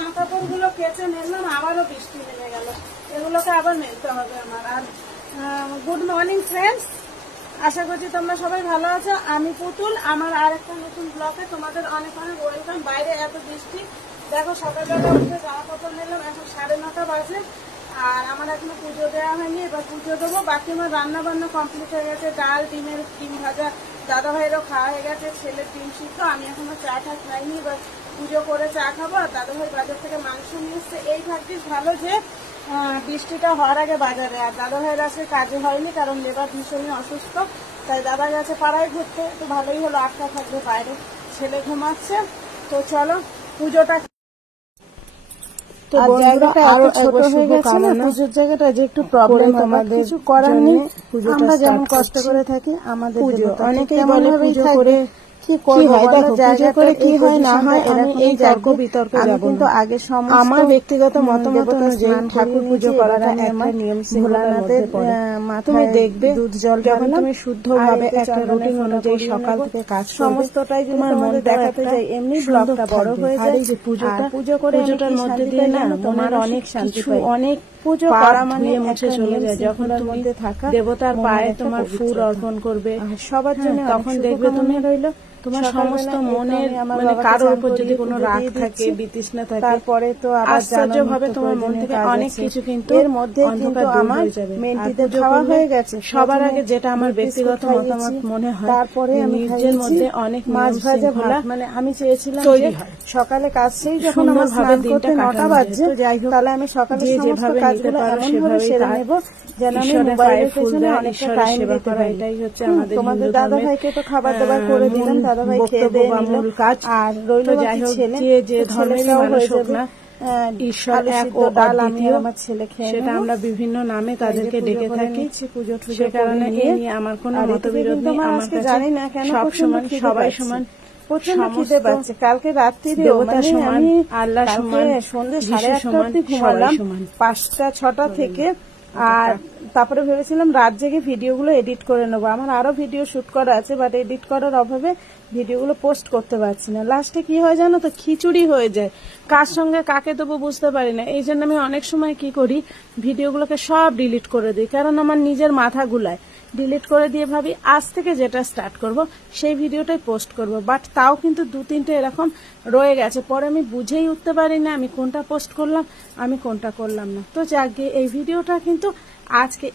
জামা কাপড় গুলো কেচে নিলাম, আবারও বৃষ্টি নেমে গেল, এগুলোকে আবার মেলতে হবে আমার। আর গুড মর্নিং ফ্রেন্ডস, আশা করছি তোমরা সবাই ভালো আছো। আমি পুতুল, আমার আর একটা নতুন ব্লগে তোমাদের অনেক অনেক ওয়েলকাম। বাইরে এত বৃষ্টি, দেখো সকালবেলা উঠে জামা কাপড় নিলাম, এখন 9:30 বাজে। আর আমার এখনো পুজো দেওয়া হয়নি, এবার পুজো দেবো। বাকি আমার রান্না বান্না কমপ্লিট হয়ে গেছে, ডাল, ডিম ভাজা, দাদা ভাইয়েরও খাওয়া হয়ে গেছে, ছেলের ডিম সিদ্ধ। আমি এখনো চা খাইনি, এবার পুজো করে চা খাবো। আর দাদা ভাই বাজার থেকে মাংস নিয়ে এসছে। এই ভাগ্যিস ভালো যে বৃষ্টিটা হওয়ার আগে বাজারে, আর দাদা ভাইয়ের আজকে কাজে হয়নি, কারণ লেবার ভীষণই অসুস্থ, তাই দাদা গেছে পাড়ায় ঘুরতে। তো ভালোই হলো, আটকা থাকবে বাইরে, ছেলে ঘুমাচ্ছে। তো চলো পুজোটা। পুজোর জায়গাটা যে একটু প্রবলেম, আমাদের কিছু করার নেই, আমরা যেমন কষ্ট করে থাকি আমাদের অনেকেই বলে পুজো করে কি হয়, দেখো পুজো করে কি হয় না হয়, আমি এই তর্ক বিতর্ক যাব কিন্তু আগে আমার ব্যক্তিগত মতামত অনুযায়ী ঠাকুর পুজো করাটা একটা নিয়ম ভোলানাথের মাথায় দেখবে দুধ জল যখন তুমি শুদ্ধভাবে একটা রুটিন অনুযায়ী সকাল থেকে কাজ সমস্তটাই তোমার মন দেখাতে যায়, এমনি ব্লগটা বড় হয়ে যায়। যে পুজো করে পুজোটার মধ্যে দিয়ে না তোমার অনেক শান্তি পাই, অনেক পুজো করা মানে মুছে চলে যায়। যখন তুমি দেবতার পায়ে তোমার ফুল অর্পণ করবে সবার জন্য, তখন দেখবে তুমি রইলো তোমার সমস্ত মনের মানে কারোর উপর যদি কোনো রাগ থাকে, বিতৃষ্ণা থাকে, তারপরে তো আশ্চর্যভাবে তোমার মন থেকে অনেক কিছু কিন্তু এর মধ্যে কিন্তু আমার মেন্টিতে খাওয়া হয়ে গেছে। সবার আগে যেটা আমার ব্যক্তিগত মতামত মনে হয়, তারপরে আমি নিজের মধ্যে অনেক মাছ ভাজা ভোলা, মানে আমি চেয়েছিলাম যে সকালে কাজ সেই যখন আমার ভাবে দিনটা 9টা বাজছে, তাহলে আমি সকালে সমস্ত কাজগুলো এমন ভাবে সেরে নেব যেন আমি মোবাইলের পেছনে অনেকটা টাইম দিতে পারি। এটাই হচ্ছে আমাদের তোমাদের দাদা ভাইকে তো খাবার দাবার করে দিলাম, দাদা ভাই খেয়ে দিয়ে নিল। আর রইল ছেলে, যে ধর্মেরই মানুষ হোক না, ঈশ্বর এক ও অদ্বিতীয়, সেটা আমরা বিভিন্ন নামে তাদেরকে ডেকে থাকি। পুজো টুজো কারণে এই নিয়ে আমার কোনো মতবিরোধ নেই। আমার কাছে জানি না কেন সব সমান, সবাই সমান, প্রচন্ড খিদে পাচ্ছে। কালকে রাত্রিরে দেবতা সমান, আল্লাহ সমান, সন্ধ্যে 8:30 অব্দি ঘুমালাম, 5টা 6টা থেকে। আর তারপরে ভেবেছিলাম রাত জেগে ভিডিওগুলো এডিট করে নেবো। আমার আরো ভিডিও শুট করা আছে, বাট এডিট করার অভাবে ভিডিওগুলো পোস্ট করতে পারছি না। লাস্টে কি হয় জানো তো, খিচুড়ি হয়ে যায়, কার সঙ্গে কাকে দেবো বুঝতে পারি না। এই জন্য আমি অনেক সময় কি করি, ভিডিওগুলোকে সব ডিলিট করে দিই, কারণ আমার নিজের মাথা গুলায়। ডিলিট করে দিয়ে ভাবি আজ থেকে যেটা স্টার্ট করব সেই ভিডিওটাই পোস্ট করব, বাট তাও কিন্তু 2-3টে এরকম রয়ে গেছে। পরে আমি বুঝেই উঠতে পারি না আমি কোনটা পোস্ট করলাম, আমি কোনটা করলাম না। তো যাক গিয়ে এই ভিডিওটা কিন্তু আজকে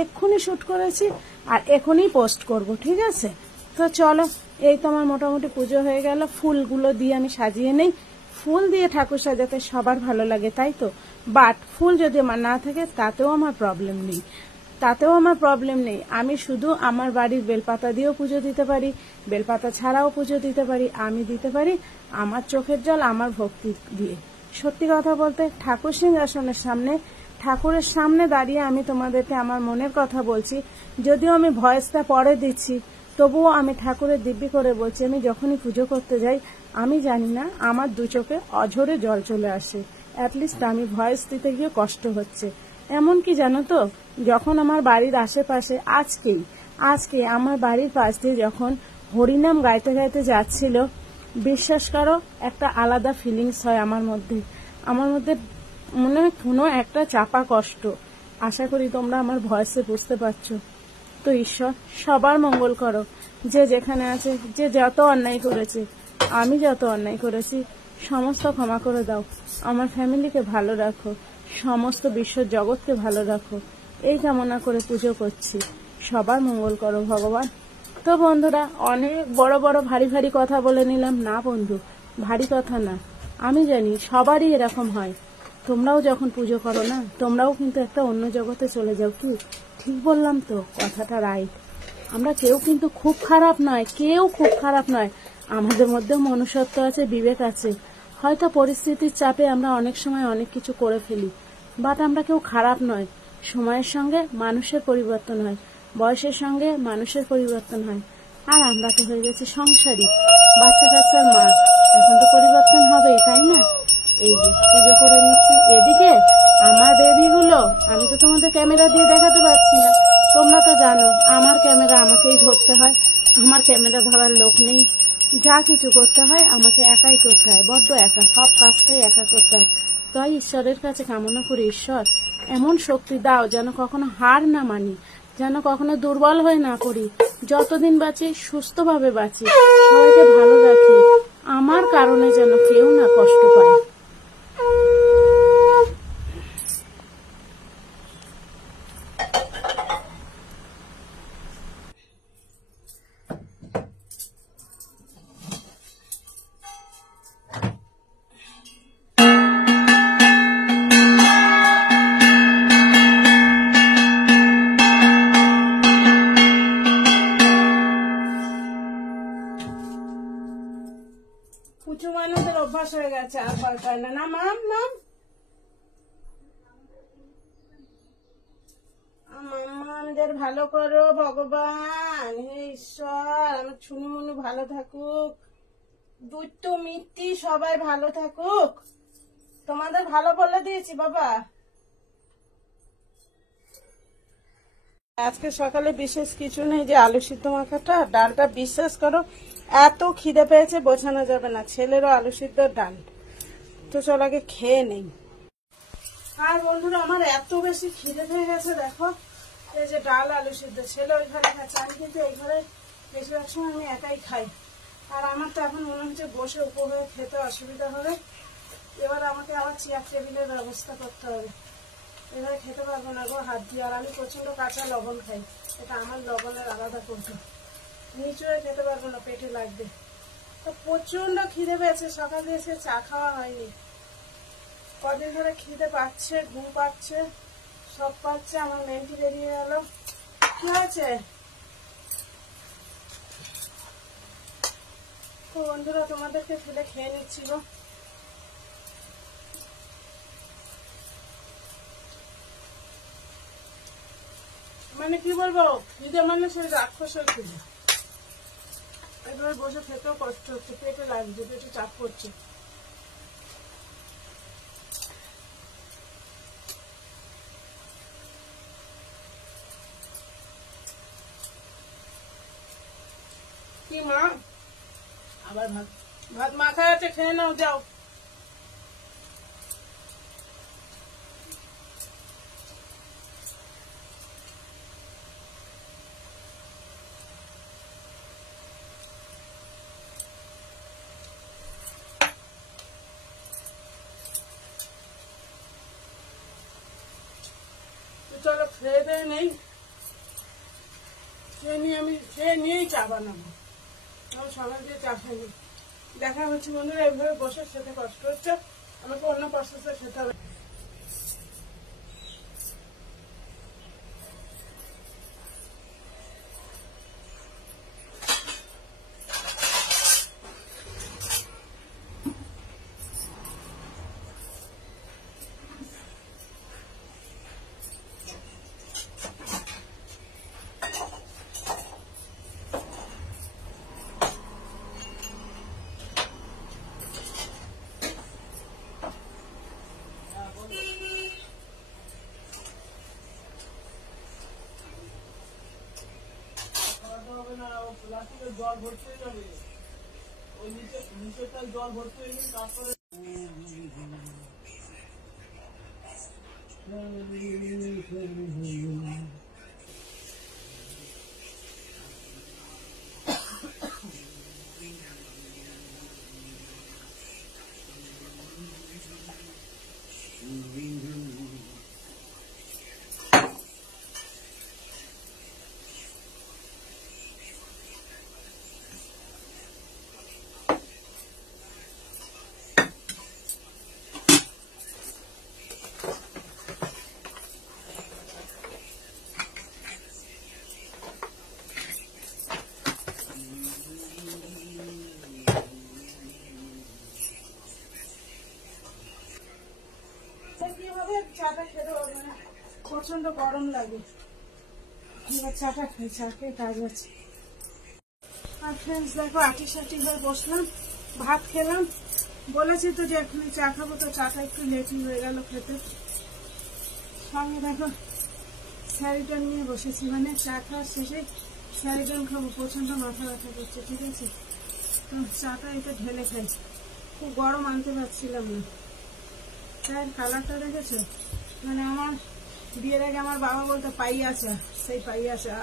এক্ষুনি শুট করেছি আর এখনই পোস্ট করব, ঠিক আছে? তো চলো, এই তো আমার মোটামুটি পুজো হয়ে গেল। ফুলগুলো দিয়ে আমি সাজিয়ে নেই, ফুল দিয়ে ঠাকুর সাজাতে সবার ভালো লাগে, তাই তো? বাট ফুল যদি আমার না থাকে তাতেও আমার প্রবলেম নেই, আমি শুধু আমার বাড়ির বেলপাতা দিয়েও পুজো দিতে পারি, বেলপাতা ছাড়াও পুজো দিতে পারি। আমি দিতে পারি আমার চোখের জল, আমার ভক্তি দিয়ে। সত্যি কথা বলতে, ঠাকুর সিংহাসনের সামনে, ঠাকুরের সামনে দাঁড়িয়ে আমি তোমাদেরকে আমার মনের কথা বলছি। যদিও আমি ভয়েসটা পরে দিচ্ছি, তবুও আমি ঠাকুরের দিব্যি করে বলছি, আমি যখনই পুজো করতে যাই আমি জানি না আমার 2 চোখে অঝরে জল চলে আসে। অ্যাটলিস্ট আমি ভয়েস দিতে গিয়ে কষ্ট হচ্ছে। এমন কি জানো তো, যখন আমার বাড়ির আশেপাশে আজকে আমার বাড়ির পাশ দিয়ে যখন হরিনাম গাইতে গাইতে যাচ্ছিল, বিশ্বাস করো একটা আলাদা ফিলিংস হয় আমার মধ্যে মনে হয় কোনো একটা চাপা কষ্ট। আশা করি তোমরা আমার ভয়েসে বুঝতে পারছো। তো ঈশ্বর সবার মঙ্গল করো, যে যেখানে আছে, যে যত অন্যায় করেছে, আমি যত অন্যায় করেছি সমস্ত ক্ষমা করে দাও। আমার ফ্যামিলিকে ভালো রাখো, সমস্ত বিশ্ব জগৎকে ভালো রাখো, এই কামনা করে পুজো করছি। সবার মঙ্গল করো ভগবান। তো বন্ধুরা, অনেক বড় বড় ভারী ভারী কথা বলে নিলাম না বন্ধু, ভারী কথা না, আমি জানি সবারই এরকম হয়। তোমরাও যখন পুজো করো না, তোমরাও কিন্তু একটা অন্য জগতে চলে যাও। কি ঠিক বললাম তো? কথাটা রাইট। আমরা কেউ কিন্তু খুব খারাপ নয়, আমাদের মধ্যেও মনুষ্যত্ব আছে, বিবেক আছে। হয়তো পরিস্থিতির চাপে আমরা অনেক সময় অনেক কিছু করে ফেলি, বাট আমরা কেউ খারাপ নয়। সময়ের সঙ্গে মানুষের পরিবর্তন হয়, বয়সের সঙ্গে মানুষের পরিবর্তন হয়। আর আমরা তো হয়ে গেছি সংসারী, বাচ্চা কাচ্চার মা, এখন তো পরিবর্তন হবেই, তাই না? এই যে পুজো করে নিচ্ছি। এদিকে আমার বেবিগুলো, আমি তো তোমাদের ক্যামেরা দিয়ে দেখাতে পারছি না, তোমরা তো জানো আমার ক্যামেরা আমাকেই ধরতে হয়, আমার ক্যামেরা ধরার লোক নেই। যা কিছু করতে হয় আমাকে একাই করতে হয়, বড্ড একা, সব কাজটাই একা করতে হয়। তাই ঈশ্বরের কাছে কামনা করি, ঈশ্বর এমন শক্তি দাও যেন কখনো হার না মানি, যেন কখনো দুর্বল হয়ে না পড়ি, যতদিন বাঁচি সুস্থভাবে বাঁচি, সবাইকে ভালো রাখি, আমার কারণে যেন কেউ না কষ্ট পায়। উঁচু মানুষের অভ্যাস হয়ে গেছে, আর ভয় পায় না। না মাম মাম আমাদের ভালো করো ভগবান, হে ঈশ্বর, আমার ছুনু মুনু ভালো থাকুক, দুইত্য মিত্তি সবাই ভালো থাকুক, তোমাদের ভালো বলে দিয়েছি বাবা। আজকে সকালে বিশেষ কিছু নেই, যে আলু সিদ্ধ মাখাটা, ডালটা বিশ্বাস করো এত খিদে পেয়েছে বোঝানো যাবে না, ছেলেরও আলু সিদ্ধ ডাল। তো চল আগে খেয়ে নেই। আর বন্ধুরা আমার এত বেশি খিদে পেয়ে গেছে, দেখো এই যে ডাল আলু সিদ্ধ, ছেলে ওই ঘরে খাচ্ছে, আমি কিন্তু এই ঘরে বেশিরভাগ সময় আমি একাই খাই। আর আমার তো এখন মনে হচ্ছে বসে উপভোগ খেতে অসুবিধা হবে, এবার আমাকে আবার চেয়ার টেবিলের ব্যবস্থা করতে হবে, এভাবে খেতে পারবো না গো হাত দিয়ে। আর আমি প্রচন্ড কাঁচা লবণ খাই, এটা আমার লবণের আলাদা করতে, নিচু হয়ে খেতে পারবো না, পেটে লাগবে। তো প্রচন্ড খিদে পেয়েছে, সকালে এসে চা খাওয়া হয়নি, কদিন ধরে খিদে পাচ্ছে, ঘুম পাচ্ছে, সব পাচ্ছে, আমার মেন্টি বেরিয়ে গেল। কি হয়েছে? তো বন্ধুরা তোমাদেরকে ফেলে খেয়ে নিচ্ছি গো। মানে কি বলবো, খিদে মানে সেই রাক্ষসের খিদে, এবার বসে খেতেও কষ্ট হচ্ছে, পেটে লাগছে, পেটে চাপ করছে। কি মা, আবার ভাত ভাত মাখা আছে, খেয়ে নাও, যাও। চলো খেয়ে দেয় নেই, খেয়ে নিয়েই চা বানাবো, আমি সবাই দিয়ে চা খাইনি। দেখা হচ্ছে বন্ধুরা, এইভাবে বসে খেতে কষ্ট হচ্ছে, আমাকে অন্য প্রসেসে খেতে হবে। জল ভর্তি হয়ে যাবে, ওই নিচেটা জল ভর্তি হয়ে গেলে তারপরে চাটা খেতে হবে না, প্রচন্ড গরম লাগে, এবার চাটা খাই, চা খেয়ে কাজ আছে। আর ফ্রেন্ডস দেখো আটি সাটি হয়ে বসলাম, ভাত খেলাম, বলেছি তো যে এখনই চা খাবো, তো চাটা একটু লেটই হয়ে গেল খেতে। সঙ্গে দেখো স্যারিডন নিয়ে বসেছি, মানে চা খাওয়ার শেষে স্যারিডন খাবো, প্রচন্ড মাথা ব্যথা করছে, ঠিক আছে। চাটা এটা ঢেলে খাই, খুব গরম আনতে পারছিলাম না। চায়ের কালারটা দেখেছো, মানে আমার বিয়ের আগে আমার বাবা বলতো পাইয়াচা, সেই পাইয়াচা।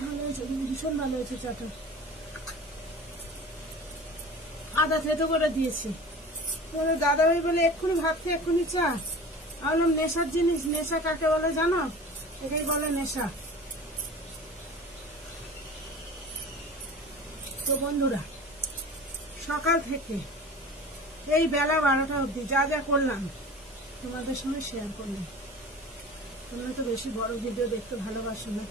ভালো হয়েছে, ভীষণ ভালো হয়েছে চাটা। আদা থেতো করে দিয়েছি। দাদাভাই বলে এক্ষুনি ভাবছি এক্ষুনি চা। বললাম নেশার জিনিস, নেশা কাকে বলে জানো? এটাই বলে নেশা। তো বন্ধুরা, সকাল থেকে এই বেলা 12টা অবধি যা যা করলাম তোমাদের সঙ্গে শেয়ার করলাম। তোমরা তো বেশি বড় ভিডিও দেখতে ভালোবাসো না,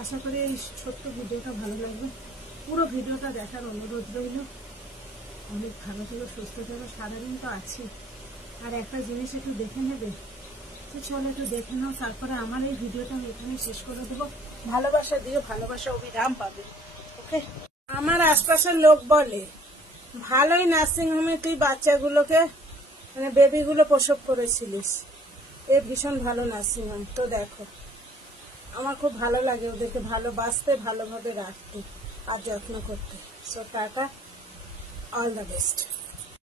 আশা করি এই ছোট্ট ভিডিওটা ভালো লাগবে। পুরো ভিডিওটা দেখার অনুরোধ রইল। অনেক ভালো ছিল, সুস্থ থাকবে, সারাদিন তো আছি। আর একটা জিনিস একটু দেখে নেবে, তো চলো একটু দেখে নাও, তারপরে আমার এই ভিডিওটা আমি এখানে শেষ করে দেবো। ভালোবাসা দিও, ভালোবাসা অবিরাম পাবে। ওকে। আমার আশপাশের লোক বলে ভালোই নার্সিংহোমে তুই বাচ্চাগুলোকে, মানে বেবিগুলো প্রসব করেছিলিস, এ ভীষণ ভালো নার্সিংহোম। তো দেখো, আমার খুব ভালো লাগে ওদেরকে ভালোবাসতে, ভালোভাবে রাখতে আর যত্ন করতে। So tata, all the best.